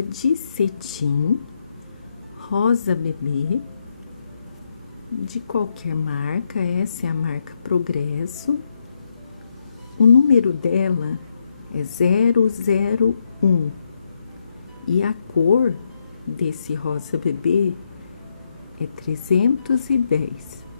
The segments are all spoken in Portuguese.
agulha de cetim, rosa bebê, de qualquer marca, essa é a marca Progresso. O número dela é 001 e a cor desse rosa bebê é 310.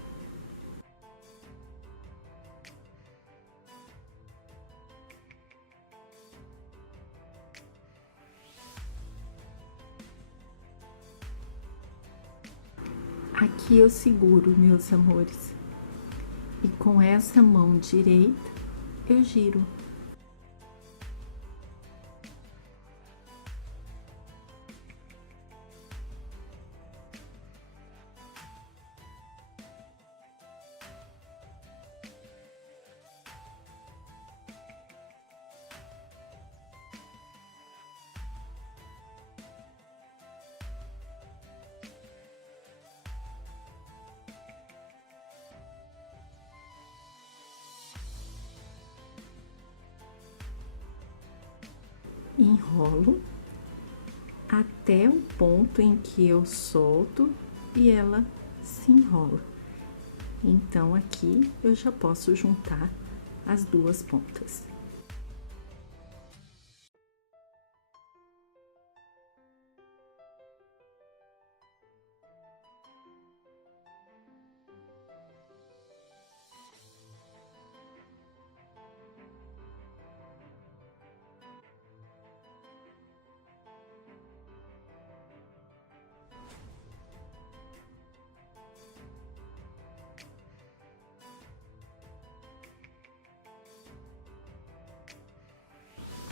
Aqui eu seguro, meus amores, e com essa mão direita eu giro. Enrolo até o ponto em que eu solto e ela se enrola. Então, aqui eu já posso juntar as duas pontas.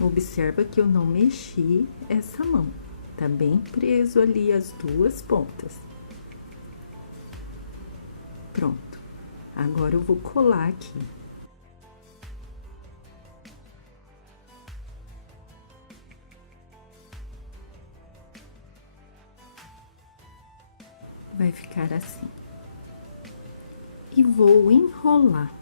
Observa que eu não mexi essa mão, tá bem preso ali as duas pontas. Pronto, agora eu vou colar aqui. Vai ficar assim. E vou enrolar.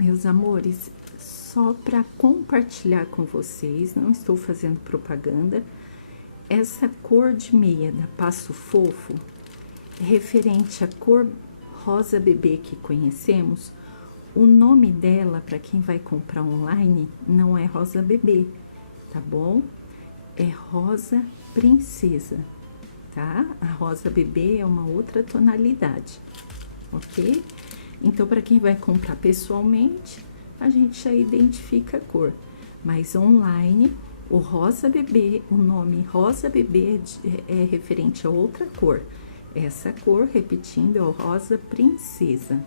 Meus amores, só para compartilhar com vocês, não estou fazendo propaganda, essa cor de meia da Passo Fofo, referente à cor rosa bebê que conhecemos, o nome dela, para quem vai comprar online, não é rosa bebê, tá bom? É rosa princesa, tá? A rosa bebê é uma outra tonalidade, ok? Então, para quem vai comprar pessoalmente, a gente já identifica a cor. Mas online, o rosa bebê, o nome rosa bebê é referente a outra cor. Essa cor, repetindo, é o rosa princesa.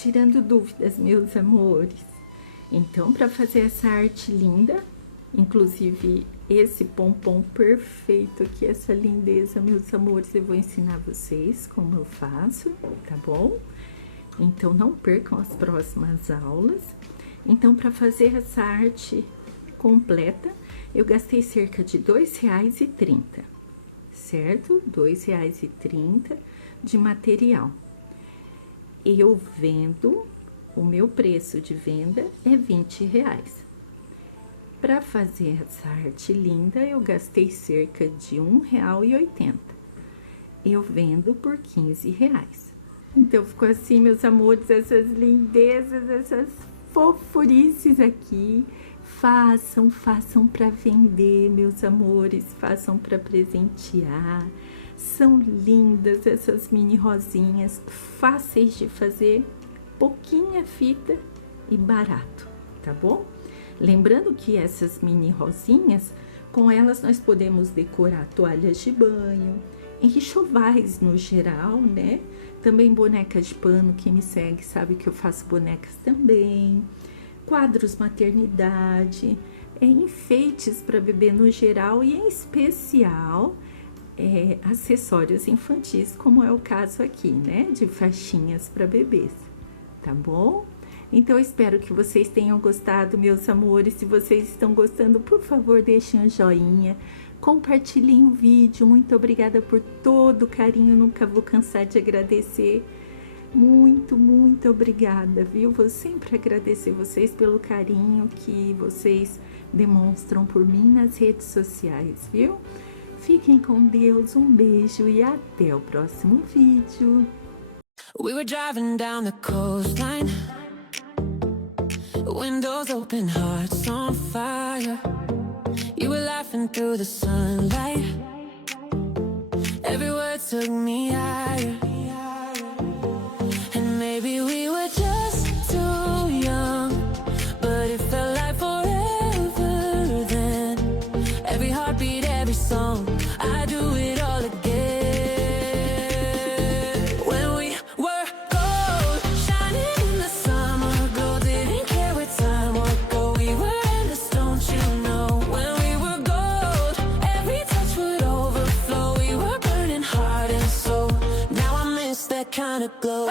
tirando dúvidas, meus amores. Então, para fazer essa arte linda, inclusive esse pompom perfeito aqui, essa lindeza, meus amores, eu vou ensinar vocês como eu faço, tá bom? Então, não percam as próximas aulas. Então, para fazer essa arte completa, eu gastei cerca de R$2,30, certo? R$2,30 de material. Eu vendo, o meu preço de venda é R$20. Para fazer essa arte linda, eu gastei cerca de R$1,80. Eu vendo por R$15. Então, ficou assim, meus amores, essas lindezas, essas fofurices aqui. Façam para vender, meus amores, façam para presentear. São lindas essas mini rosinhas, fáceis de fazer, pouquinha fita e barato, tá bom? Lembrando que essas mini rosinhas, com elas nós podemos decorar toalhas de banho, enxovais no geral, né? Também bonecas de pano, quem me segue sabe que eu faço bonecas também. Quadros maternidade, enfeites para bebê no geral e em especial acessórios infantis, como é o caso aqui, né? De faixinhas para bebês, tá bom? Então, eu espero que vocês tenham gostado, meus amores. Se vocês estão gostando, por favor, deixem um joinha, compartilhem o vídeo. Muito obrigada por todo o carinho, nunca vou cansar de agradecer. Muito, muito obrigada, viu? Vou sempre agradecer vocês pelo carinho que vocês demonstram por mim nas redes sociais, viu? Fiquem com Deus, um beijo e até o próximo vídeo. We were driving down the coastline, windows open, hearts on fire. You were laughing through the sunlight, every word took me higher. Maybe we were just too young, but it felt like forever then. Every heartbeat, every song, I do it all again. When we were gold, shining in the summer glow, didn't care what time or go, we were endless, don't you know? When we were gold, every touch would overflow, we were burning heart and soul. Now I miss that kind of glow.